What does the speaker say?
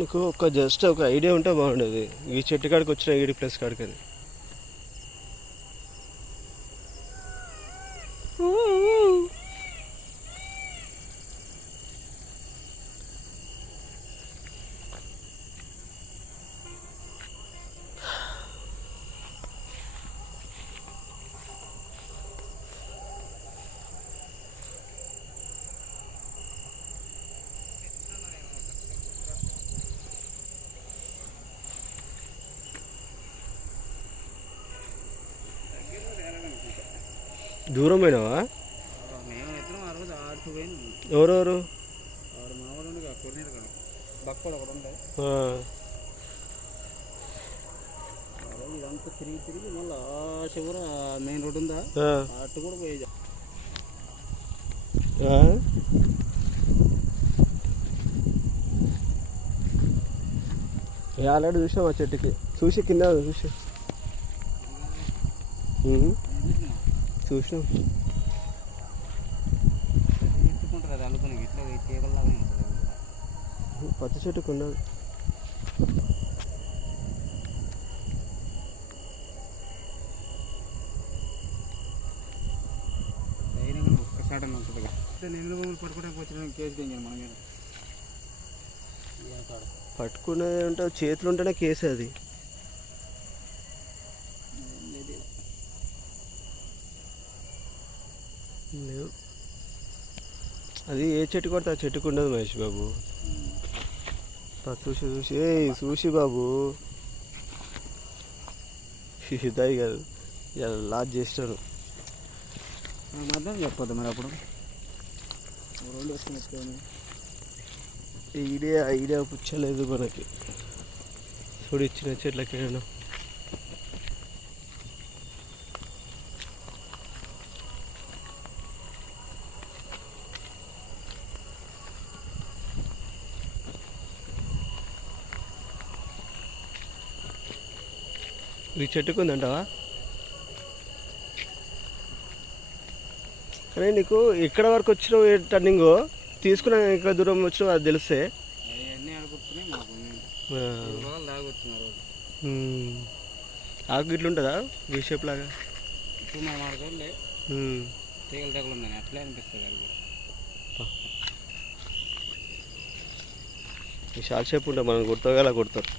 నీకు జస్ట్ ఒక ఐడియా ఉంటే బాగుండేది ఈ చెట్టు కాడికి వచ్చిన ఈడి ప్లస్ కాడికి అని. దూరం పోయినావా? ఎవరెవరు? ఇదంతా తిరిగి తిరిగి మళ్ళీ చివర మెయిన్ రోడ్ ఉందా అటు కూడా పోయేది. ఆల్రెడీ చూసాం ఆ చెట్టుకి, చూసి కింద చూసి చూసినాం. ఎత్తుకుంటుంది అది అనుకుని ఇట్లా తీగల్లాగా ఉంటుంది. పత్తి చెట్టుకు ఉన్నది. ఒక్కసారి ఉంటుంది నీళ్ళు భూములు పట్టుకోవడానికి వచ్చిన కేసు దించాను మన మీద. పట్టుకునేది అంటే చేతులు ఉంటేనే కేసు అది. అది ఏ చెట్టు కొడితే ఆ చెట్టుకు ఉండదు మహేష్ బాబు. చూసి చూసి చూసి బాబు దాయి కాదు ఇలా లాజ్ చేస్తాను. మధ్య చెప్పొద్దు మరి అప్పుడు రోడ్డు వేసుకుని ఐడియా పుచ్చలేదు మనకి. చూడు ఇచ్చిన చెట్లకి ఈ చెట్టుకు ఉందంటావా? కానీ నీకు ఎక్కడ వరకు వచ్చినావు, ఏ టర్నింగ్ తీసుకున్నా ఇక్కడ దూరం వచ్చినావు అది తెలిస్తే. ఆకు ఇట్లా ఉంటుందా వీ షేప్ లాగా? తీగలు తగలు ఉందని అట్లే అనిపిస్తుంది. అది కూడా ఈ షార్ట్ షేప్ ఉంటుంది, మనం కొడతాగా అలా కొడతారు.